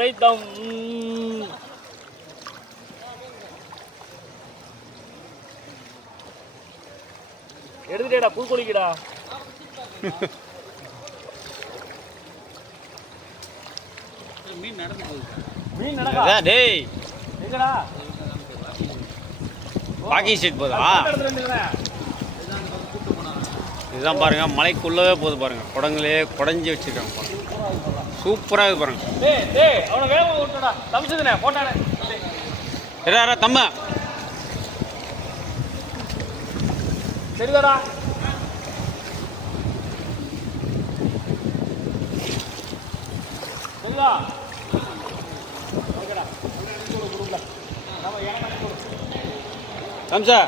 ரைத்தம் எடுத்துட்டேடா புல் கொலிக்கடா. மீன் நடக்கா டேய் எங்கடா பாக்கி சீட் போதா? இதுதான் பாருங்க, மலைக்குள்ளவே போகுது பாருங்க. குடங்களே குடஞ்சி வச்சிருக்காங்க பாருங்க. சூப்பராக இது பாருங்க. அவனை வேகமாக விட்டுடா தம்பிச்சதுனே போட்டானே. யாரா தம்ம சரிதாடா. சரிதா ஓகேடா. தம்சா